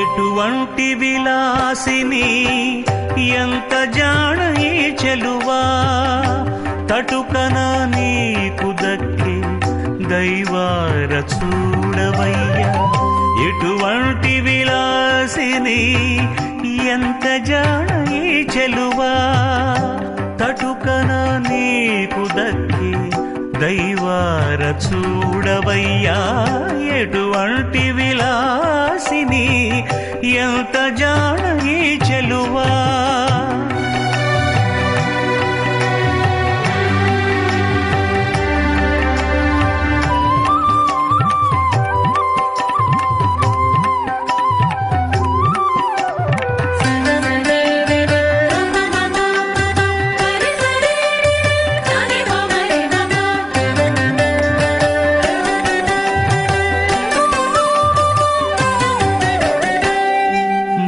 ఎటువంటి విలాసిని ఎంత జానయి చెలువా తటుకన నీకు దక్కి దైవార చూడవయ్యా. ఎటువంటి విలాసిని ఎంత జానయి చెలువా తటుకన నీకు దక్కి దైవార చూడవయ్యా. ఎటువంటి విలాసిని ఎంత జానయి చెలువా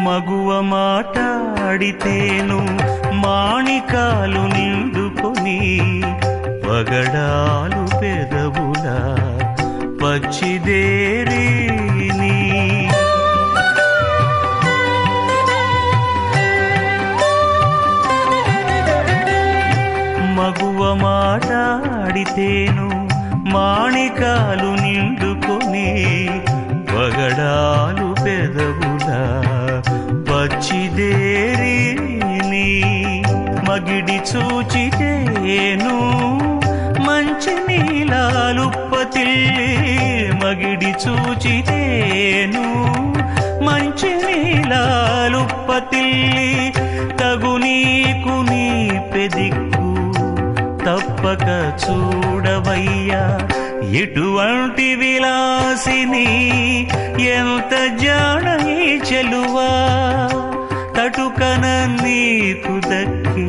మగువ మాటాడితేను మాణికాలు నిండుకొని పగడాలు పెదవుల పచ్చిదేరిని. మగువ మాటాడితేను మాణికాలు నిండుకొని పగడాలు పెదవుల పచ్చిదేరిని. మగిడి చూచితేను మంచి నీలాలుప్పతిల్లి. మగిడి చూచితేను మంచి నీలాలుప్పతిల్లి. తగు నీకు నీ పెదిక్కు తప్పక చూడవయ్యా. ఎటువంటి విలాసిని ఎంత జానయి చెలువా తటుకన నీకు దక్కి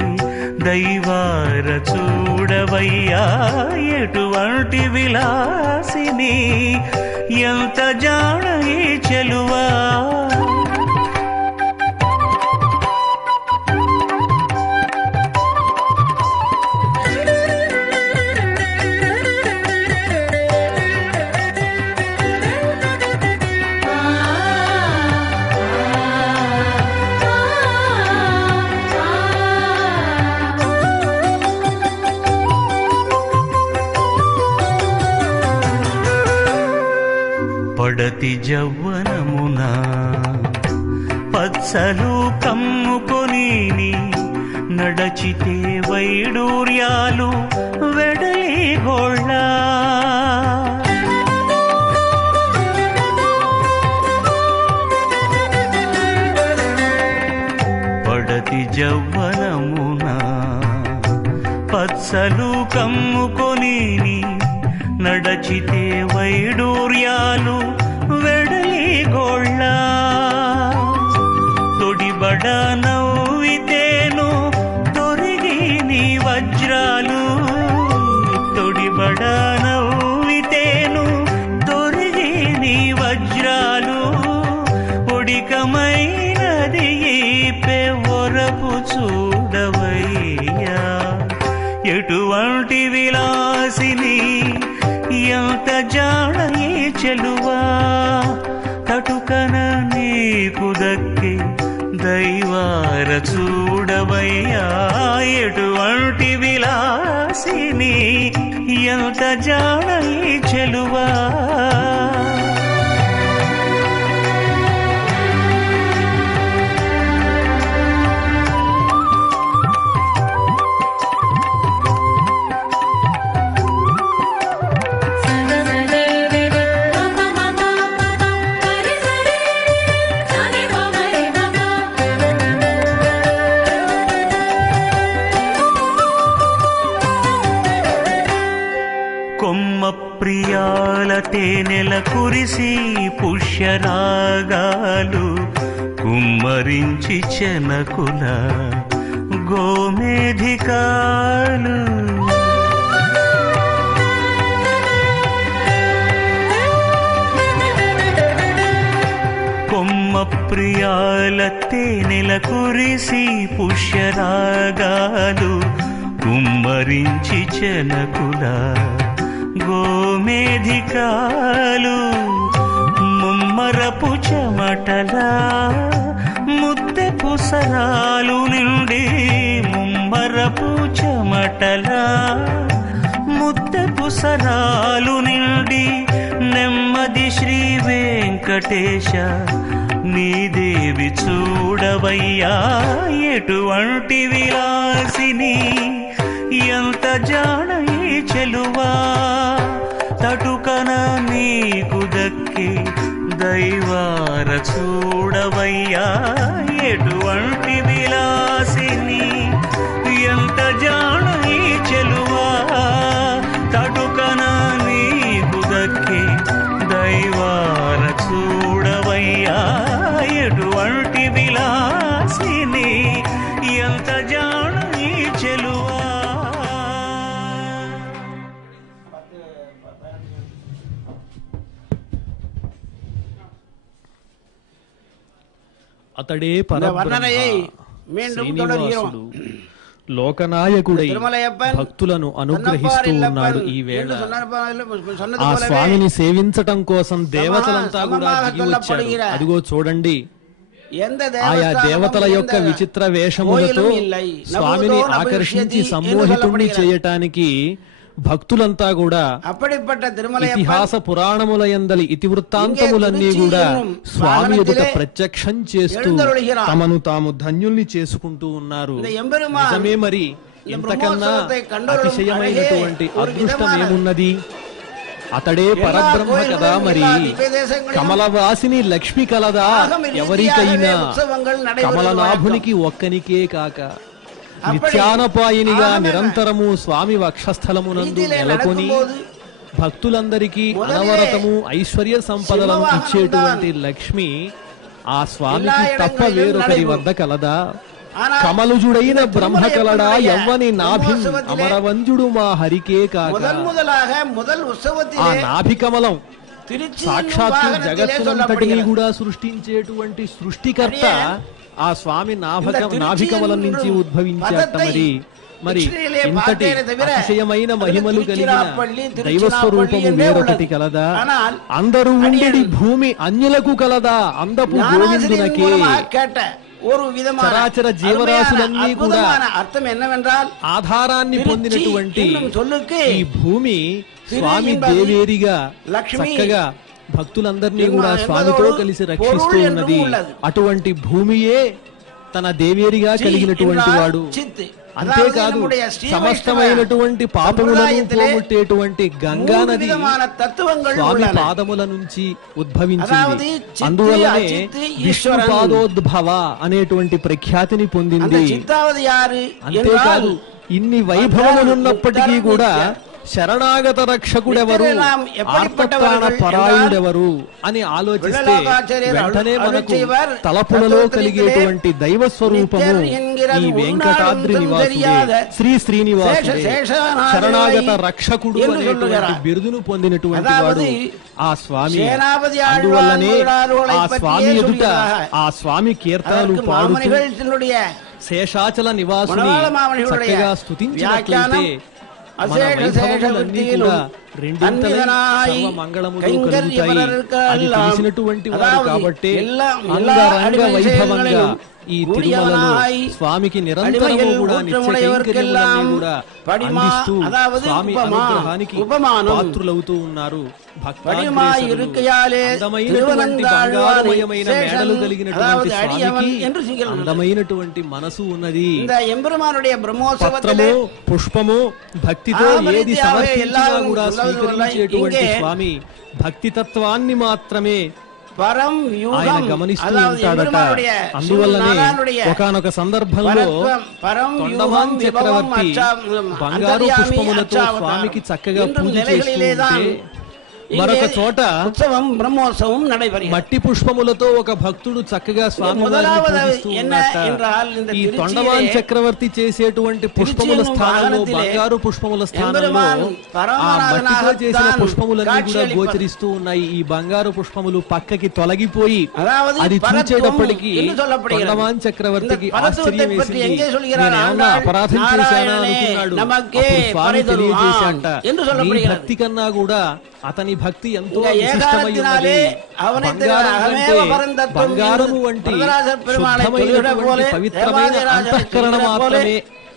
దైవార చూడవయ్యా. ఎటువంటి విలాసిని ఎంత జానయి చెలువా పడతి జవ్వనమున పచ్చలు కమ్ముకొని నడచితే వైడూర్యాలు వెడలి గోళ్ళ. పడతి జవ్వనమున పచ్చలు కమ్ముకొని నడచితే వైడూర్యాలు వెడలి గోళ్ళ. తొడిబడ నవ్వితేను తొరిగి నీ వజ్రాలు. తొడిబడ నవ్వితేను తొరిగి నీ వజ్రాలు. ఒడికమైనది పెవరపు చూడవయ్యా. ఎటువంటి విలాసిని ఎంత జానయి చెలువా తటుకన నీకు దక్కి దైవార చూడవయ్యా. ఎటువంటి విలాసిని ఎంత జానయి చెలువా కొమ్మ ప్రియాల తేనెల కురిసి పుష్యరాగాలు కుమ్మరించి చెనకుల గోమేధికాలు ప్రియాల తేనెల కురిసి పుష్యరాగాలు కుమ్మరించి చెనకుల గోమేధికాలు ముమ్మరపు చెమటలా ముద్దెపు సరాలు నిండి ముమ్మరపు చెమటలా ముద్దెపు సరాలు నిండి నెమ్మది శ్రీ వెంకటేశ నీదేవి చూడవయ్యా ఎటువంటి విలాసిని ఎంత జాడీ చెలువా తటుకన నీకు దక్కి దైవార చూడవయ్యా ఎటువంటి విలాసిని ఎంత జాడీ చెలువా తటుకన నీకు దక్కి దైవార చూడవయ్యా ఎటువంటి విలాసిని ఎంత జాడీ చెలువా. అతడే శ్రీనివాసుడు లోకనాయకుడై భక్తులను అనుగ్రహిస్తూ ఉన్నాడు. ఈ వేళ ఆ స్వామిని సేవించటం కోసం దేవతలంతా కూడా దిగి వచ్చారు. అదిగో చూడండి, ఆయా దేవతల యొక్క విచిత్ర వేషములతో స్వామిని ఆకర్షించి సమ్మోహితుణ్ణి చేయటానికి భక్తులంతా కూడా ఇతిహాస పురాణముల యందలి ఇతివృత్తాంతములన్నీ కూడా స్వామి ఎదుట ప్రత్యక్షం చేస్తూ తమను తాము ధన్యుల్ని చేసుకుంటూ ఉన్నారు. నిజమే, మరి ఇంతకన్నా అతిశయమైనటువంటి అదృష్టం ఏమున్నది? అతడే పరబ్రహ్మ కదా. మరి కమలవాసిని లక్ష్మి కలదా ఎవరికైనా? కమలనాభునికి ఒక్కనికే కాక నిత్యానపాయినిగా నిరంతరము స్వామి వక్షస్థలమునందు నెలకొని భక్తులందరికీ అనవరతము ఐశ్వర్య సంపదలను ఇచ్చేటువంటి లక్ష్మి ఆ స్వామికి తప్ప వేరొకరి వద్ద కలదా? కమలుజుడైన బ్రహ్మ కలడా యవ్వని నాభిన్ అమరవంజుడు మా హరికే కాక. ఆ నాభి కమలం సాక్షాత్తు జగత్తునంతటినీ కూడా సృష్టించేటువంటి సృష్టికర్త ఆ స్వామి నాభికమలం నుంచి ఉద్భవించాట. మరి ఇంతటి అతిశయమైన మహిమలు కలిగిన దైవస్వరూపము వేరొకటి కలదా? అందరూ ఉండేది భూమి అన్యులకు కలదా? అందపు గోవిందునకే. చరాచర జీవరాశులన్నీ కూడా ఆధారాన్ని పొందినటువంటి ఈ భూమి స్వామి దేవేరిగా చక్కగా భక్తులందరినీ కూడా స్వామితో కలిసి రక్షిస్తూ ఉన్నది. అటువంటి భూమియే తన దేవేరిగా కలిగినటువంటి వాడు. అంతేకాదు, సమస్తమైనటువంటి పాపములను పోగొట్టేటువంటి గంగా నది స్వామి పాదముల నుంచి ఉద్భవించింది. అందువల్లనే విష్ణుపాదోద్భవ అనేటువంటి ప్రఖ్యాతిని పొందింది. అంతేకాదు, ఇన్ని వైభవములున్నప్పటికీ కూడా శరణాగత రక్షకుడెవరు, ఆర్తత్రాణ పరాయుడెవరు అని ఆలోచిస్తే వెంటనే మనకు తలపులలో కలిగేటువంటి దైవ స్వరూపము ఈ వెంకటాద్రి నివాసుడే, శ్రీ శ్రీనివాసుడే. శరణాగత రక్షకుడు అనేటువంటి బిరుదును పొందినటువంటి వాడు ఆ స్వామి. అందువల్లనే ఆ స్వామి ఎదుట ఆ స్వామి కీర్తనలు పాడుతూ శేషాచల నివాసుని చక్కగా స్తుతించినట్లయితే మన వైభవములన్నీ కూడా రెండింతలై సర్వమంగళములు కలుగుతాయి. అది తెలిసినటువంటి వారు కాబట్టి అంగరంగ వైభవంగా ఈ తిరుమలలో స్వామికి నిరంతరము కూడా నిత్య కైంకర్యములన్నీ కూడా అందిస్తూ స్వామి అనుగ్రహానికి పాత్రులవుతూ ఉన్నారు. అందమైనటువంటి బంగారుమయమైన మేడలు కలిగినటువంటి స్వామికి అందమైనటువంటి మనసు ఉన్నది. పత్రము పుష్పము భక్తితో ఏది సమర్పించినా కూడా స్వీకరించేటువంటి స్వామి భక్తి తత్వాన్ని మాత్రమే ఆయన గమనిస్తూ ఉంటాడట. అందువల్లనే ఒకానొక సందర్భంలో తొండమాన్ చక్రవర్తి బంగారు పుష్పములతో స్వామికి చక్కగా పూజ చేస్తూ ఉంటే మరొక చోట ఉత్సవం బ్రహ్మోత్సవం మట్టి పుష్పములతో ఒక భక్తుడు చక్కగా స్వామివారిని పూజిస్తూ ఉన్నట్ట. ఈ తొండమాన్ చక్రవర్తి చేసేటువంటి పుష్పముల స్థానంలో బంగారు పుష్పముల స్థానంలో ఆ మట్టితో చేసిన పుష్పములన్నీ కూడా గోచరిస్తూ ఉన్నాయి. ఈ బంగారు పుష్పములు పక్కకి తొలగిపోయి అది చూచేటప్పటికీ తొండమాన్ చక్రవర్తికి ఆశ్చర్యం వేసింది. నేనేమన్నా అపరాధం చేశానా అనుకున్నాడు. అప్పుడు స్వామి తెలియజేశాట, నీ భక్తి కన్నా కూడా అతని భక్తి ఎంతో విశిష్టమైనది. బంగారము వంటి శుద్ధమైనటువంటి పవిత్రమైన అంతఃకరణ మాత్రమే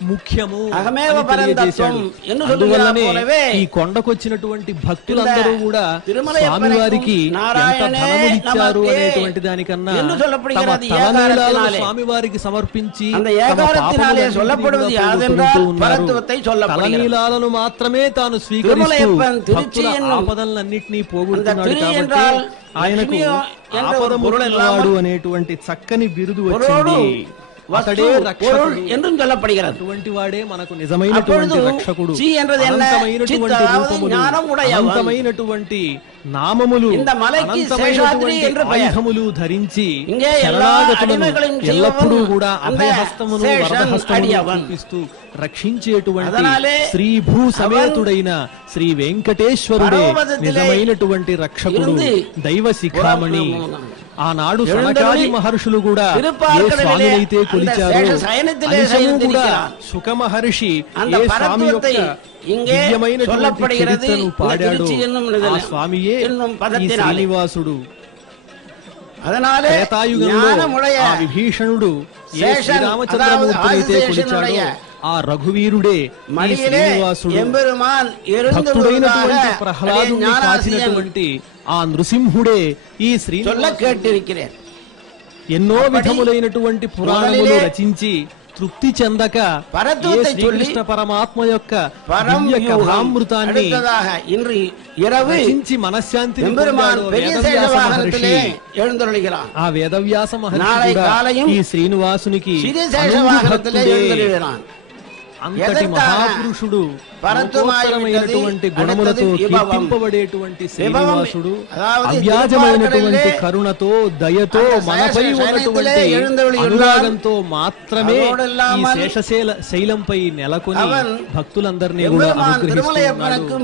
ముఖ్యము అని తెలియజేశాడు. అందువల్లనే ఈ కొండకొచ్చినటువంటి భక్తులందరూ కూడా స్వామివారికి ఎంత ధనములిచ్చారు అనేటువంటి దానికన్నా తమ తలనీలాలను స్వామివారికి సమర్పించి తలనీలాలను మాత్రమే తాను స్వీకరిస్తూ భక్తుల ఆపదలన్నింటినీ పోగొడుతున్నాడు. కాబట్టి ఆయనకు ఆపదములవాడు అనేటువంటి చక్కని బిరుదు వచ్చింది. అతడే రక్షకుడు. అటువంటి వాడే మనకు నిజమైనటువంటి రక్షకుడు. అనంతమైనటువంటి రూపములు, అనంతమైనటువంటి నామములు, అనంతమైనటువంటి ఆయుధములు ధరించి శరణాగతులను ఎల్లప్పుడూ కూడా అభయహస్తమును వరదహస్తమును చూపిస్తూ రక్షించేటువంటి శ్రీ భూ సమేతుడైన శ్రీ వెంకటేశ్వరుడే నిజమైనటువంటి రక్షకుడు, దైవ శిఖామణి. ఆనాడు సనకాది మహర్షులు కూడా ఏ స్వామినైతే కొలిచారో అనిశము కూడా సుఖ మహర్షి ఏ స్వామి యొక్క దివ్యమైనటువంటి చరిత్రను పాడాడో ఆ స్వామియే ఈ శ్రీనివాసుడు. త్రేతాయుగంలో ఆ విభీషణుడు ఏ శ్రీరామచంద్రమూర్తినైతే కొలిచాడో ఆ రఘువీరుడే ఈ శ్రీనివాసుడు. భక్తుడైనటువంటి ప్రహ్లాదుని కాచినటువంటి ఆ నృసింహుడే ఈ శ్రీనివాసుడు. ఎన్నో విధములైనటువంటి పురాణములు రచించి తృప్తి చెందక శ్రీకృష్ణ పరమాత్మ యొక్క దివ్య కథామృతాన్ని రచించి మనశ్శాంతిని పొందాడు వేదవ్యాస మహర్షి. ఆ వేదవ్యాస మహర్షి కూడా ఈ శ్రీనివాసునికి అంతటి మహాపురుషుడు, పరమైనటువంటి గుణములతో కీర్తింపబడేటువంటి శ్రీనివాసుడు అవ్యాజమైనటువంటి కరుణతో దయతో మనపై ఉన్నటువంటి అనురాగంతో మాత్రమే ఈ శేషశైలంపై నెలకొని భక్తులందరినీ కూడా అనుగ్రహిస్తున్నాడు.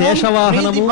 శేషవాహనము